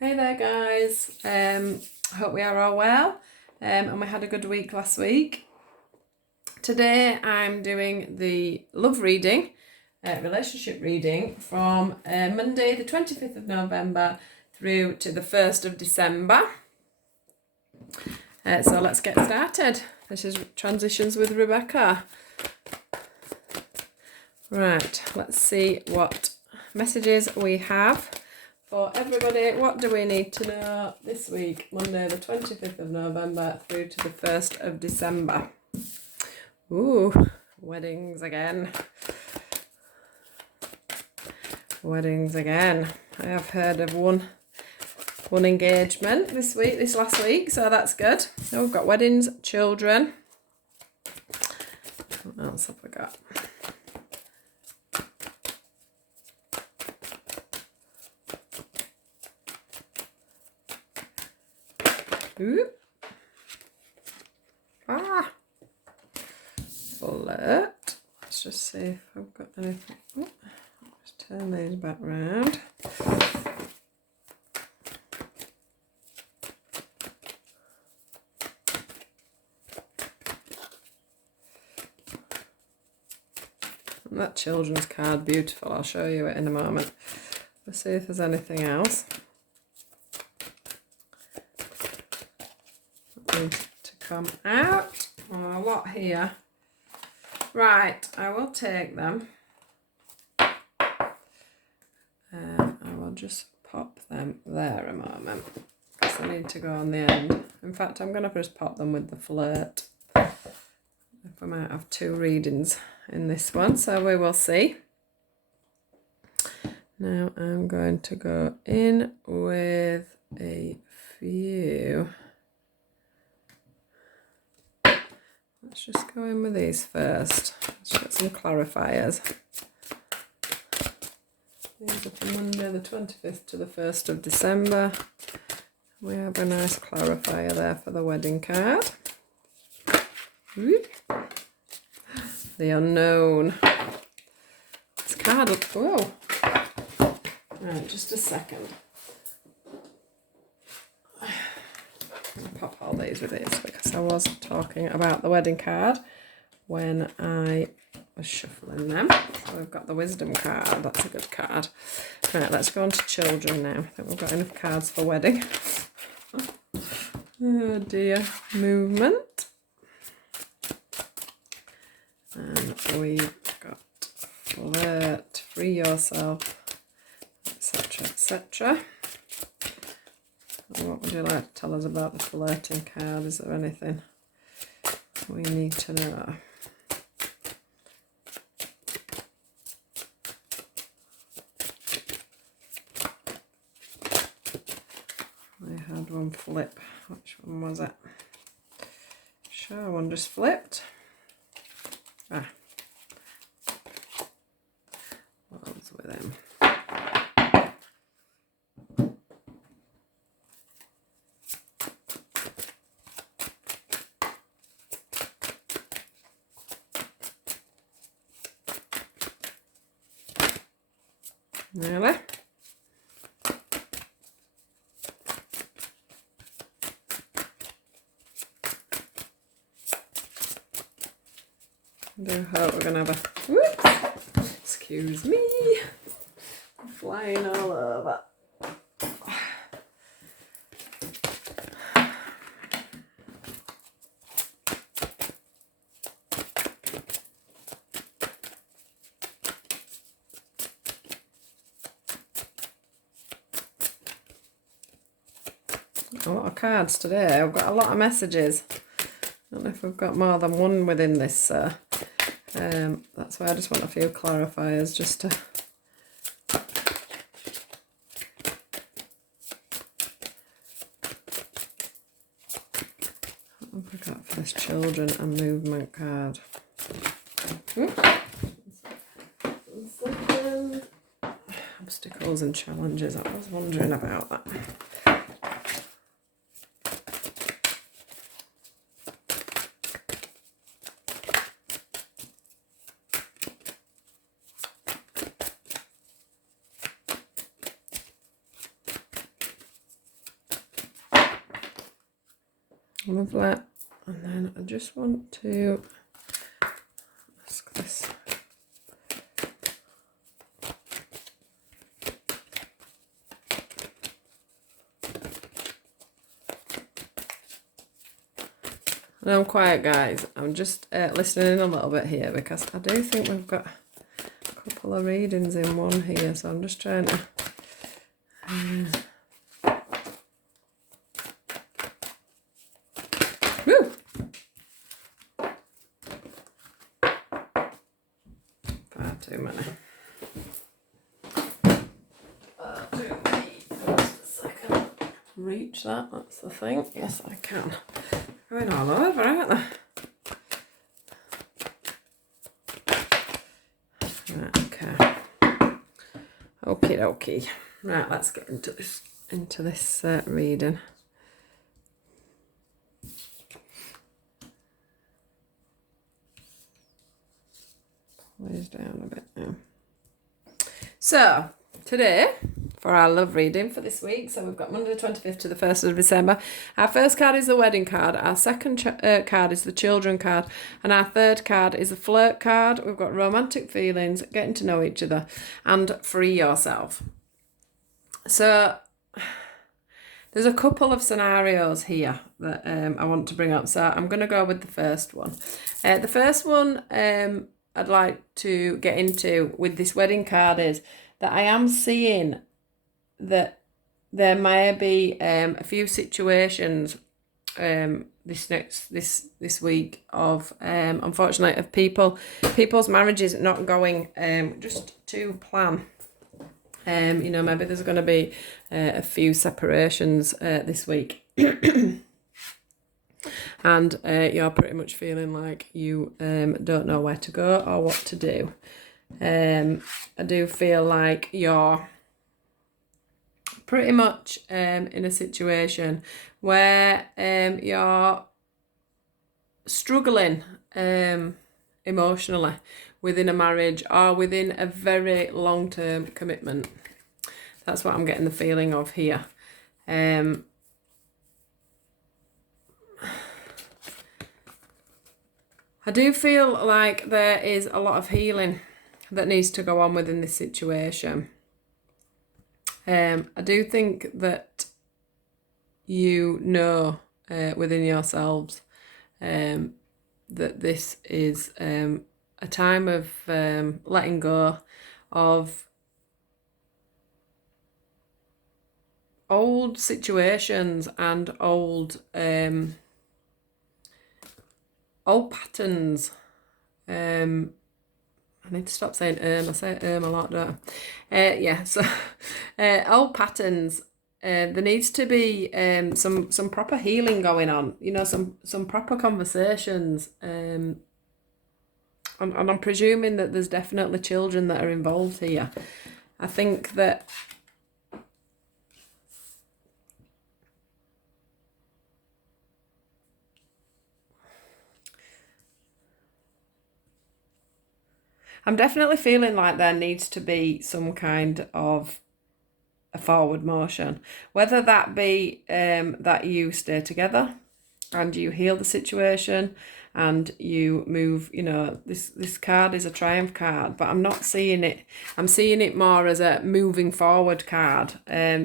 Hey there guys, hope we are all well and we had a good week last week. Today I'm doing the love reading, relationship reading from Monday the 25th of November through to the 1st of December. So let's get started. This is Transitions with Rebecca. Right, let's see what messages we have. For everybody, what do we need to know this week, Monday the 25th of November through to the 1st of December? Ooh, weddings again. Weddings again. I have heard of one engagement this last week, so that's good. So we've got weddings, children. What else have we got? Ooh. Flirt. Let's just see if I've got anything. Ooh. Let's turn these back round. And that children's card, beautiful. I'll show you it in a moment. Let's see if there's anything else. To come out. Oh, a lot here. Right, I will take them. I will just pop them there a moment because I need to go on the end. In fact, I'm going to just pop them with the flirt. If I might have two readings in this one, so we will see. Now I'm going to go in with a few. Let's just go in with these first. Let's get some clarifiers. These are from Monday the 25th to the 1st of December. We have a nice clarifier there for the wedding card. The unknown. This card, whoa. Right, just a second. I'll pop all these with this because I was talking about the wedding card when I was shuffling them. So we've got the wisdom card, that's a good card. Right, let's go on to children now. I think we've got enough cards for wedding. Oh dear, movement. And we've got flirt, free yourself, etc, etc. What would you like to tell us about the flirting card? Is there anything we need to know? I had one flip. Which one was it? Sure, one just flipped. Ah. What else with him? Really? I do hope we're going to have a... Whoops! Excuse me. I'm flying all over. A lot of cards today. I've got a lot of messages. I don't know if we've got more than one within this. That's why I just want a few clarifiers just to... What have we got for this children and movement card? Obstacles and challenges. I was wondering about that. Lovely. And then I just want to ask this. And I'm quiet, guys. I'm just listening a little bit here because I do think we've got a couple of readings in one here. So I'm just trying to... Woo! Far too many. Far too many. Just a second. Reach that, that's the thing. Yes, I can. Going all over, aren't they? Right, okay. Okie dokie. Right, let's get into this reading. Lays down a bit now. So today, for our love reading for this week, so we've got Monday the 25th to the 1st of December. Our first card is the wedding card, our second card is the children card, and our third card is the flirt card. We've got romantic feelings, getting to know each other, and free yourself. So there's a couple of scenarios here that I want to bring up. So I'm going to go with the first one. The first one I'd like to get into with this wedding card is that I am seeing that there may be a few situations this week of unfortunately of people's marriages not going just to plan. You know, maybe there's going to be a few separations this week. And you're pretty much feeling like you don't know where to go or what to do. I do feel like you're pretty much in a situation where you're struggling emotionally within a marriage or within a very long-term commitment. That's what I'm getting the feeling of here. I do feel like there is a lot of healing that needs to go on within this situation. I do think that you know within yourselves that this is a time of letting go of old situations and old patterns. I need to stop saying I say a lot, don't I? Yeah, so old patterns. There needs to be some proper healing going on, you know, some proper conversations. And I'm presuming that there's definitely children that are involved here. I think that I'm definitely feeling like there needs to be some kind of a forward motion, whether that be that you stay together and you heal the situation and you move. You know, this card is a triumph card, but I'm not seeing it. I'm seeing it more as a moving forward card.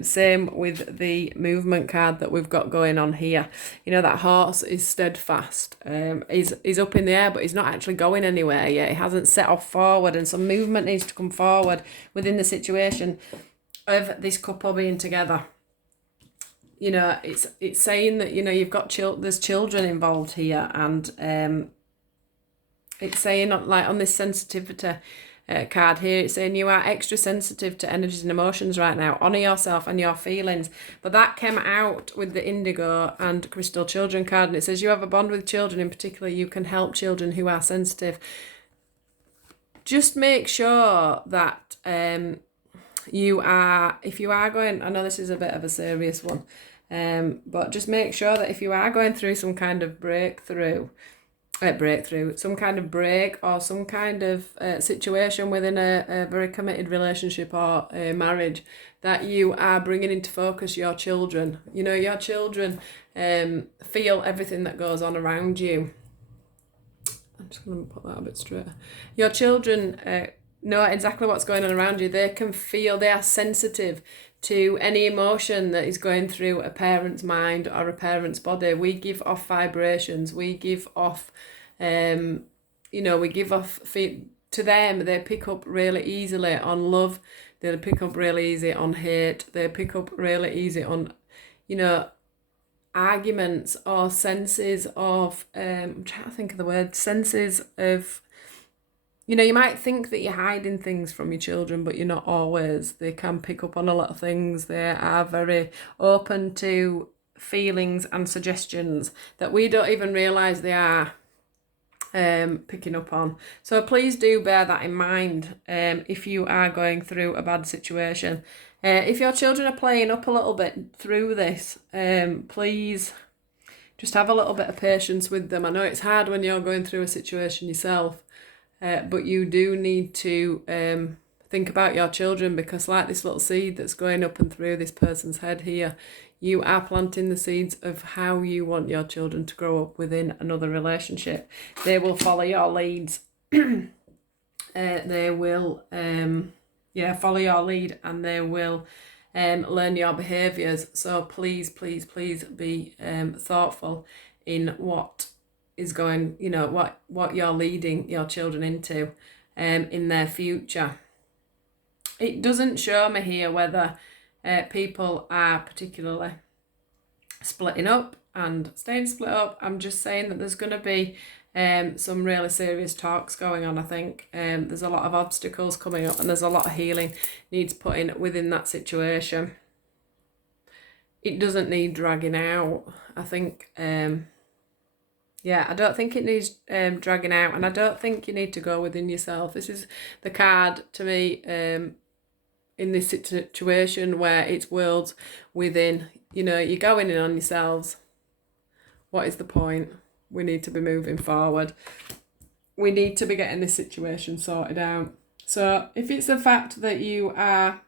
Same with the movement card that we've got going on here. You know, that horse is steadfast. He's up in the air, but he's not actually going anywhere yet. He hasn't set off forward, and some movement needs to come forward within the situation of this couple being together. You know, it's saying that, you know, you've got there's children involved here, and it's saying like on this sensitivity card here, it's saying you are extra sensitive to energies and emotions right now. Honor yourself and your feelings. But that came out with the indigo and crystal children card, and it says you have a bond with children. In particular, you can help children who are sensitive. Just make sure that you are, if you are going, I know this is a bit of a serious one, but just make sure that if you are going through some kind of breakthrough, breakthrough, some kind of break or some kind of situation within a very committed relationship or a marriage, that you are bringing into focus your children. You know, your children feel everything that goes on around you. I'm just going to put that a bit straighter. Your children know exactly what's going on around you. They can feel, they are sensitive to any emotion that is going through a parent's mind or a parent's body. We give off vibrations. We give off, we give off, to them, they pick up really easily on love. They pick up really easy on hate. They pick up really easy on, arguments or senses of, I'm trying to think of the word, senses of, you might think that you're hiding things from your children, but you're not always. They can pick up on a lot of things. They are very open to feelings and suggestions that we don't even realise they are picking up on. So please do bear that in mind if you are going through a bad situation. If your children are playing up a little bit through this, please just have a little bit of patience with them. I know it's hard when you're going through a situation yourself, but you do need to think about your children, because like this little seed that's going up and through this person's head here, you are planting the seeds of how you want your children to grow up within another relationship. They will follow your leads. They will follow your lead, and they will learn your behaviours. So please be thoughtful in what is going, what you're leading your children into in their future. It doesn't show me here whether people are particularly splitting up and staying split up. I'm just saying that there's going to be some really serious talks going on. I think there's a lot of obstacles coming up, and there's a lot of healing needs put in within that situation. It doesn't need dragging out. I think, I don't think it needs dragging out, and I don't think you need to go within yourself. This is the card to me in this situation where it's worlds within. You're going in on yourselves. What is the point? We need to be moving forward. We need to be getting this situation sorted out. So if it's the fact that you are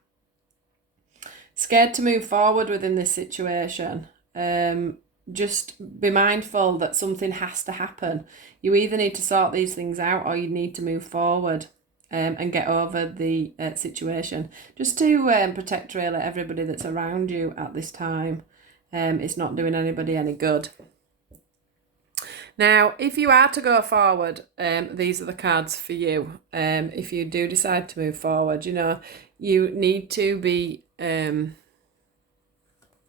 scared to move forward within this situation, just be mindful that something has to happen. You either need to sort these things out, or you need to move forward and get over the situation, just to protect really everybody that's around you at this time. It's not doing anybody any good. Now, if you are to go forward, these are the cards for you. If you do decide to move forward, you need to be getting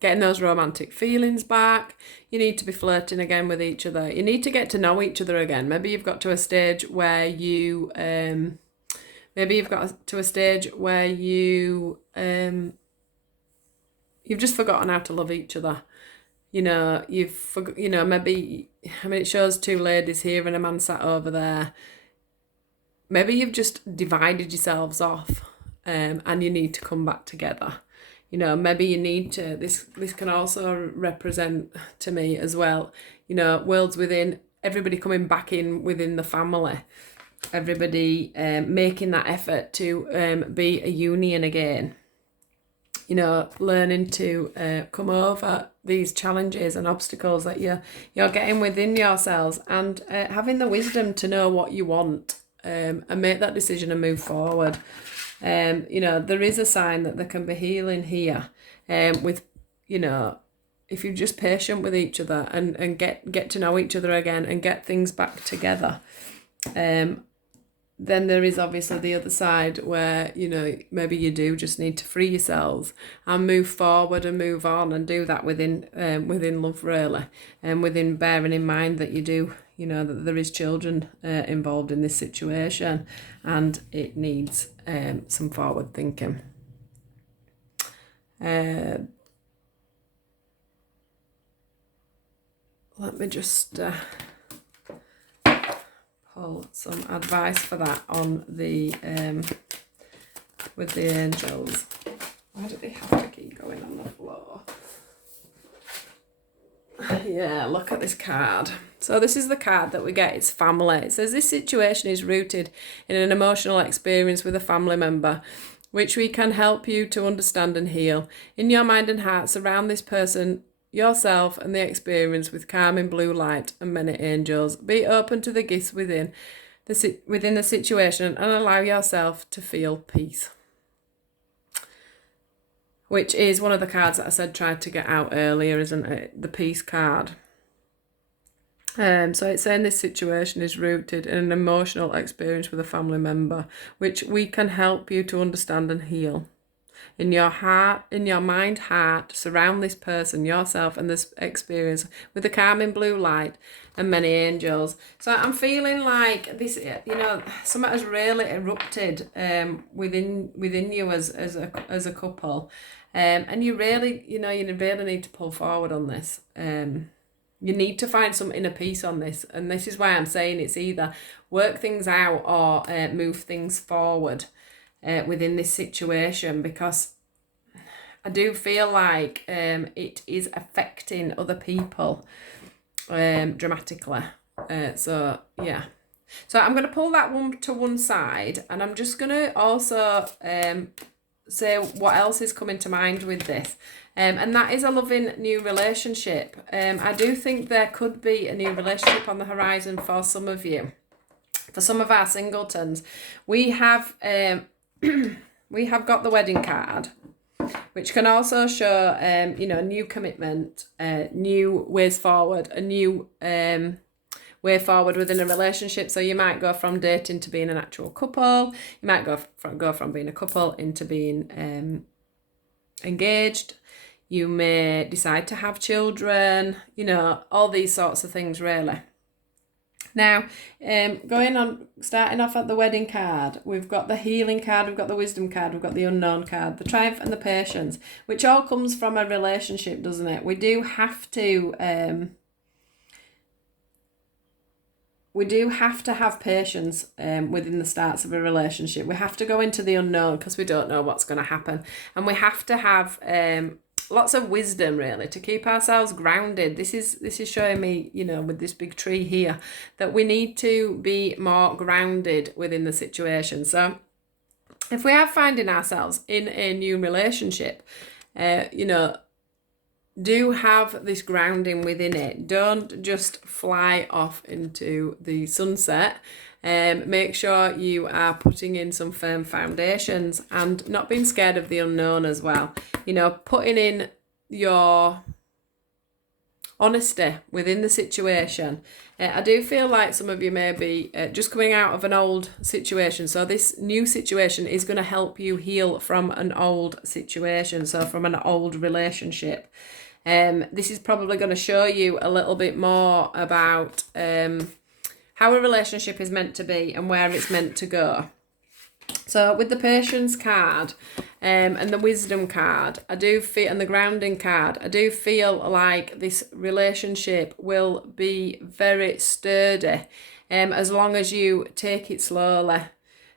those romantic feelings back. You need to be flirting again with each other. You need to get to know each other again. Maybe you've got to a stage where you you've just forgotten how to love each other. Maybe, it shows two ladies here and a man sat over there. Maybe you've just divided yourselves off, and you need to come back together. Maybe you need to, this can also represent to me as well, worlds within, everybody coming back in within the family, everybody making that effort to be a union again. Learning to come over these challenges and obstacles that you're getting within yourselves, and having the wisdom to know what you want and make that decision and move forward. There is a sign that there can be healing here with, if you're just patient with each other and get to know each other again and get things back together. Then there is obviously the other side where, maybe you do just need to free yourselves and move forward and move on, and do that within love, really, and within bearing in mind that you do, that there is children involved in this situation, and it needs some forward thinking. Let me just pull some advice for that on the with the angels. Why do they have to keep going on the floor? Yeah, look at this card. So this is the card that we get. It's family. It says this situation is rooted in an emotional experience with a family member, which we can help you to understand and heal. In your mind and heart, surround this person, yourself, and the experience with calming blue light and many angels. Be open to the gifts within the situation and allow yourself to feel peace. Which is one of the cards that I said tried to get out earlier, isn't it? The peace card. So it's saying this situation is rooted in an emotional experience with a family member, which we can help you to understand and heal. In your heart, in your mind, heart, surround this person, yourself, and this experience with the calming blue light and many angels. So I'm feeling like this, something has really erupted within you as a couple, and you really need to pull forward on this. You need to find some inner peace on this. And this is why I'm saying it's either work things out or move things forward within this situation, because I do feel like it is affecting other people dramatically. So I'm going to pull that one to one side, and I'm just going to also say what else is coming to mind with this. And that is a loving new relationship. I do think there could be a new relationship on the horizon for some of you. For some of our singletons, we have got the wedding card, which can also show new commitment, new ways forward, a new way forward within a relationship. So you might go from dating to being an actual couple. You might go from being a couple into being engaged. You may decide to have children, all these sorts of things really. Now, starting off at the wedding card, we've got the healing card, we've got the wisdom card, we've got the unknown card, the triumph and the patience, which all comes from a relationship, doesn't it? We do have to have patience within the starts of a relationship. We have to go into the unknown because we don't know what's going to happen. And we have to have lots of wisdom really to keep ourselves grounded. This is showing me, with this big tree here, that we need to be more grounded within the situation. So if we are finding ourselves in a new relationship, do have this grounding within it. Don't just fly off into the sunset. Make sure you are putting in some firm foundations and not being scared of the unknown as well. Putting in your honesty within the situation. I do feel like some of you may be just coming out of an old situation. So this new situation is going to help you heal from an old situation. So from an old relationship. This is probably going to show you a little bit more about how a relationship is meant to be and where it's meant to go. So with the patience card and the wisdom card, and the grounding card, I do feel like this relationship will be very sturdy as long as you take it slowly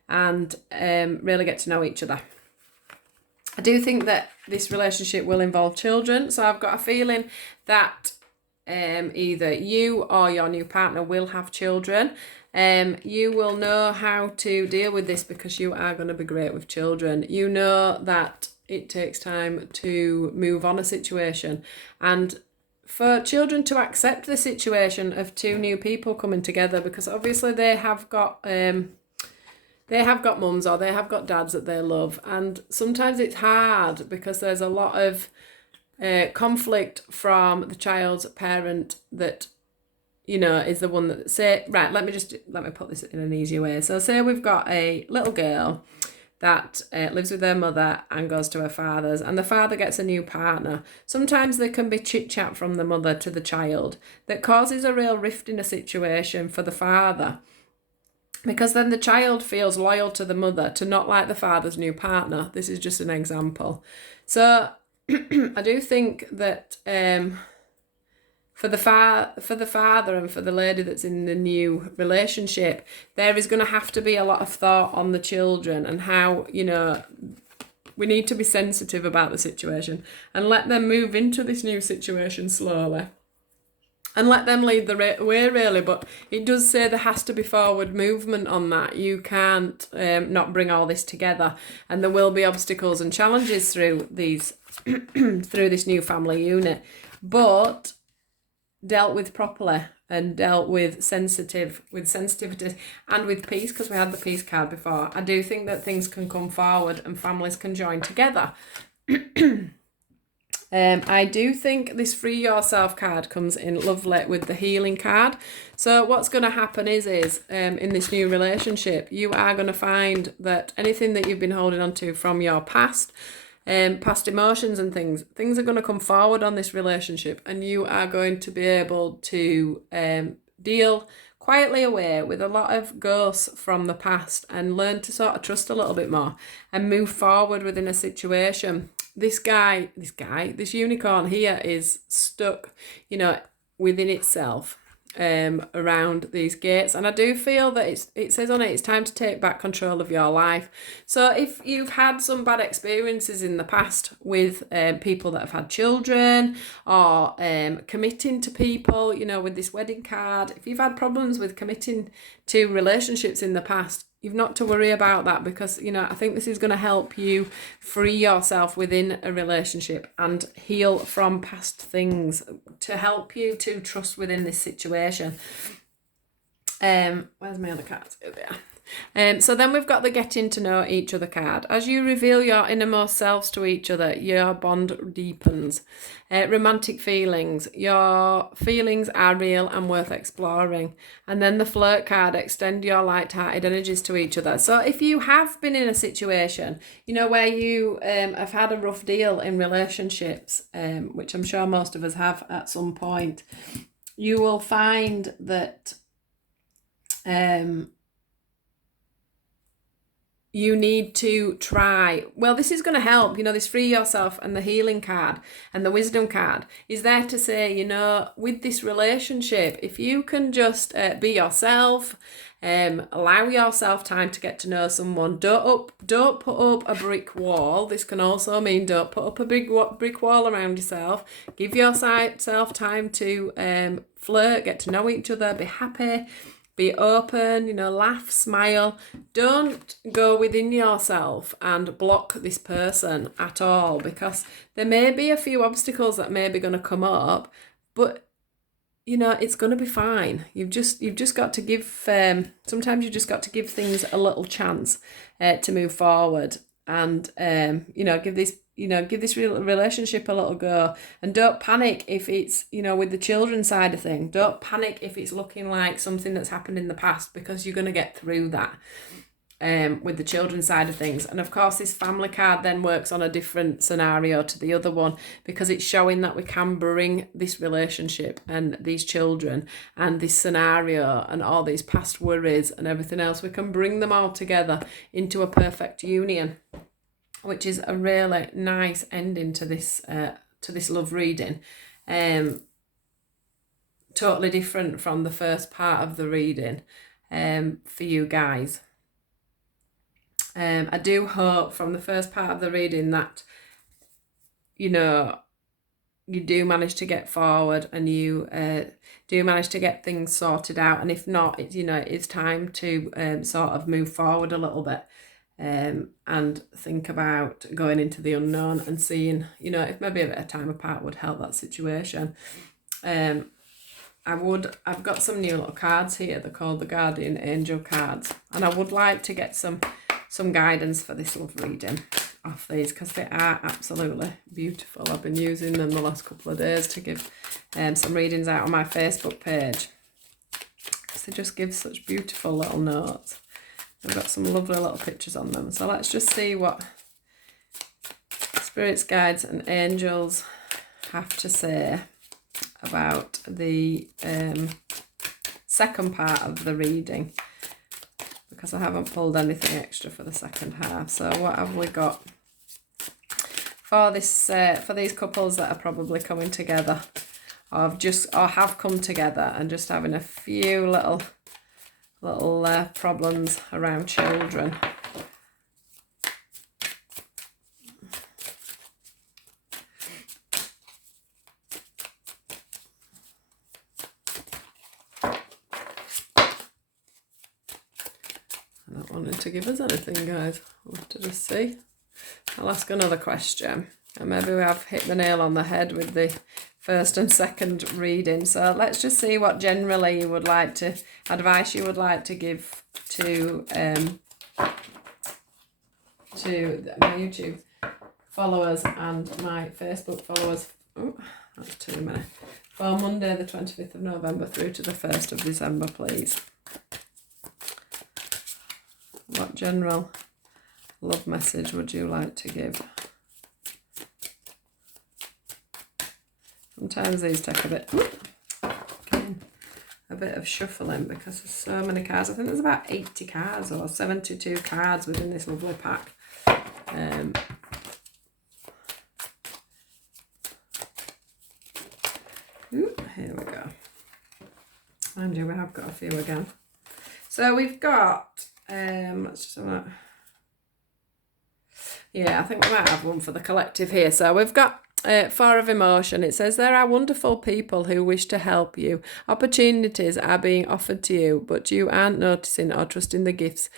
and really get to know each other. I do think that this relationship will involve children. So I've got a feeling that either you or your new partner will have children. You will know how to deal with this because you are going to be great with children. You know that it takes time to move on a situation, and for children to accept the situation of two new people coming together, because obviously they have got mums or they have got dads that they love, and sometimes it's hard because there's a lot of conflict from the child's parent that is the one that let me put this in an easier way. So say we've got a little girl that lives with her mother and goes to her father's, and the father gets a new partner. Sometimes there can be chit chat from the mother to the child that causes a real rift in a situation for the father, because then the child feels loyal to the mother to not like the father's new partner. This is just an example. So I do think that for the father and for the lady that's in the new relationship, there is going to have to be a lot of thought on the children and how, we need to be sensitive about the situation and let them move into this new situation slowly. and let them lead the way, really. But it does say there has to be forward movement on that. You can't not bring all this together, and there will be obstacles and challenges through these through this new family unit, but dealt with properly and dealt with sensitivity and with peace, because we had the peace card before. I do think that things can come forward and families can join together. I do think this Free Yourself card comes in lovely with the healing card. So what's going to happen is in this new relationship, you are going to find that anything that you've been holding on to from your past emotions and things are going to come forward on this relationship, and you are going to be able to deal quietly away with a lot of ghosts from the past and learn to sort of trust a little bit more and move forward within a situation. This unicorn here is stuck, within itself around these gates, and I do feel that it says on it's time to take back control of your life. So if you've had some bad experiences in the past with people that have had children, or committing to people, with this wedding card, if you've had problems with committing to relationships in the past, you've not to worry about that, because I think this is going to help you free yourself within a relationship and heal from past things to help you to trust within this situation. Where's my other cards? Here they are. So then we've got the getting to know each other card. As you reveal your innermost selves to each other, your bond deepens. Romantic feelings. Your feelings are real and worth exploring. And then the flirt card. Extend your light-hearted energies to each other. So if you have been in a situation, where you have had a rough deal in relationships, which I'm sure most of us have at some point, you will find that you need to try. Well, this is going to help. This Free Yourself and the healing card and the wisdom card is there to say, with this relationship, if you can just be yourself, allow yourself time to get to know someone. Don't put up a brick wall. This can also mean don't put up a big brick wall around yourself. Give yourself time to flirt, get to know each other, be happy. Be open, laugh, smile. Don't go within yourself and block this person at all, because there may be a few obstacles that may be going to come up, but it's going to be fine. You've just got to give, sometimes you just got to give things a little chance to move forward, and give this relationship a little go, and don't panic if it's with the children side of thing. Don't panic if it's looking like something that's happened in the past, because you're going to get through that with the children side of things. And of course this family card then works on a different scenario to the other one, because it's showing that we can bring this relationship and these children and this scenario and all these past worries and everything else, we can bring them all together into a perfect union, which is a really nice ending to this love reading. Totally different from the first part of the reading for you guys. I do hope from the first part of the reading that you do manage to get forward, and you do manage to get things sorted out. And if not, it's time to sort of move forward a little bit. And think about going into the unknown and seeing, if maybe a bit of time apart would help that situation. I've got some new little cards here. They're called the Guardian Angel cards, and I would like to get some guidance for this love reading off these, because they are absolutely beautiful. I've been using them the last couple of days to give some readings out on my Facebook page, because they just give such beautiful little notes. I've got some lovely little pictures on them. So let's just see what spirits, guides and angels have to say about the second part of the reading, because I haven't pulled anything extra for the second half. So what have we got for this for these couples that are probably coming together, or have come together and just having a few little problems around children? wanting to give us anything, guys. I'll have to just see. I'll ask another question. And maybe we have hit the nail on the head with the first and second reading. So let's just see what generally you would like to, advice you would like to give to my YouTube followers and my Facebook followers. Oh, that's too many. For Monday the 25th of November through to the 1st of December, please. What general love message would you like to give? Sometimes these take a bit of shuffling because there's so many cards. I think there's about 80 cards or 72 cards within this lovely pack. Here we go. And we have got a few again. So we've got, let's just have a, yeah, I think we might have one for the collective here. So we've got Four of Emotion. It says, there are wonderful people who wish to help you. Opportunities are being offered to you, but you aren't noticing or trusting the gifts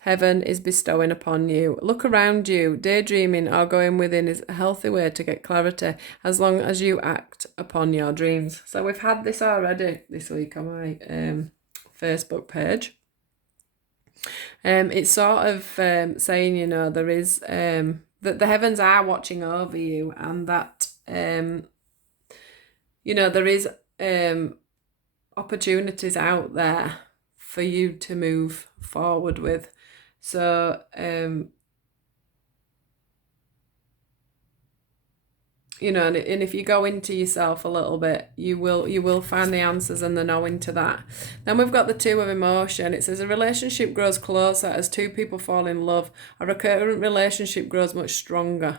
heaven is bestowing upon you. Look around you. Daydreaming or going within is a healthy way to get clarity as long as you act upon your dreams. So we've had this already this week on my Facebook page. It's sort of saying, you know, there is that the heavens are watching over you, and that you know, there is opportunities out there for you to move forward with. So you know, and if you go into yourself a little bit, you will find the answers and the knowing to that. Then we've got the Two of Emotion. It says a relationship grows closer as two people fall in love. A recurrent relationship grows much stronger.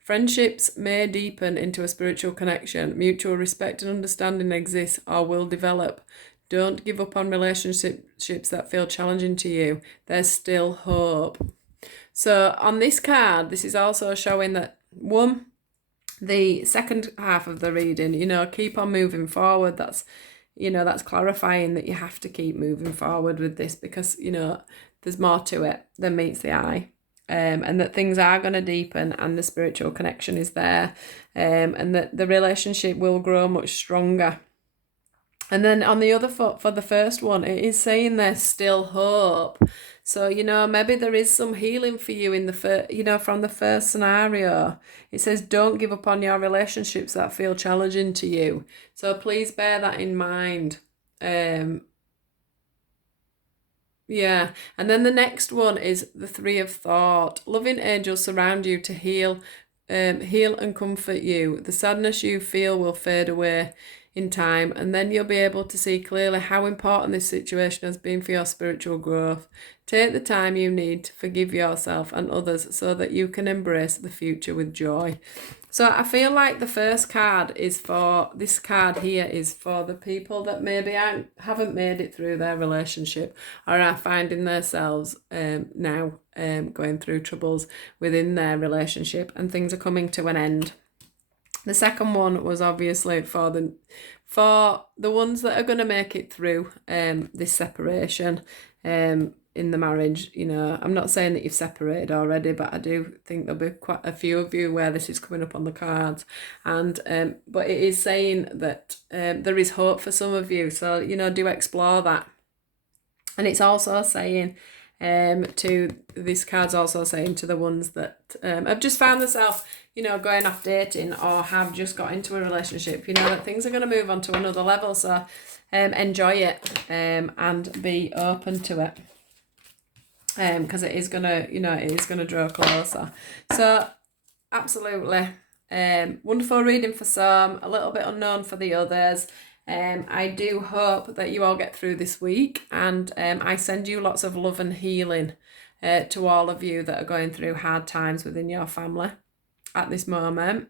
Friendships may deepen into a spiritual connection. Mutual respect and understanding exists or will develop. Don't give up on relationships that feel challenging to you. There's still hope. So on this card, this is also showing that the second half of the reading, you know, keep on moving forward. That's, you know, that's clarifying that you have to keep moving forward with this because, you know, there's more to it than meets the eye. And that things are going to deepen and the spiritual connection is there. And that the relationship will grow much stronger. And then on the other foot, for the first one, it is saying there's still hope. So, you know, maybe there is some healing for you in the first, you know, from the first scenario. It says, don't give up on your relationships that feel challenging to you. So please bear that in mind. Yeah. And then the next one is the Three of Thought. Loving angels surround you to heal and comfort you. The sadness you feel will fade away in time, and then you'll be able to see clearly how important this situation has been for your spiritual growth. Take the time you need to forgive yourself and others so that you can embrace the future with joy. So I feel like the first card is for, this card here is for the people that maybe haven't made it through their relationship or are finding themselves now going through troubles within their relationship and things are coming to an end. The second one was obviously for the ones that are going to make it through this separation in the marriage. You know, I'm not saying that you've separated already, but I do think there'll be quite a few of you where this is coming up on the cards. And but it is saying that there is hope for some of you. So, you know, do explore that. And it's also saying to this card's also saying to the ones that have just found themselves, you know, going off dating or have just got into a relationship, you know, that things are going to move on to another level. So enjoy it and be open to it because it is going to, you know, it is going to draw closer. So absolutely wonderful reading for some, a little bit unknown for the others. I do hope that you all get through this week, and I send you lots of love and healing to all of you that are going through hard times within your family at this moment.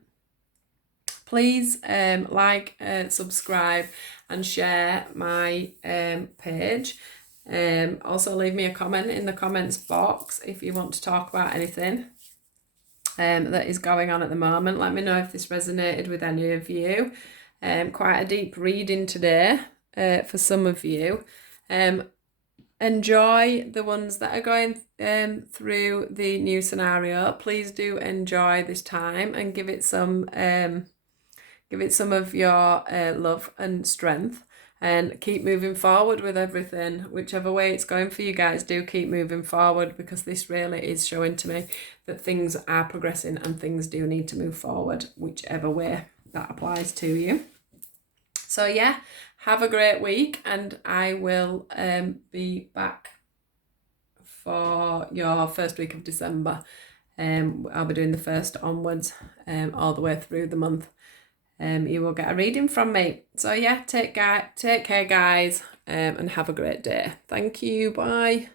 Please like, subscribe and share my page. Also leave me a comment in the comments box if you want to talk about anything that is going on at the moment. Let me know if this resonated with any of you. Quite a deep reading today for some of you. enjoy the ones that are going through the new scenario. Please do enjoy this time and give it some of your love and strength, and keep moving forward with everything. Whichever way it's going for you guys, do keep moving forward, because this really is showing to me that things are progressing and things do need to move forward, whichever way that applies to you. So yeah, have a great week, and I will be back for your first week of December. I'll be doing the 1st onwards, all the way through the month. You will get a reading from me. So yeah, take care guys, and have a great day. Thank you. Bye.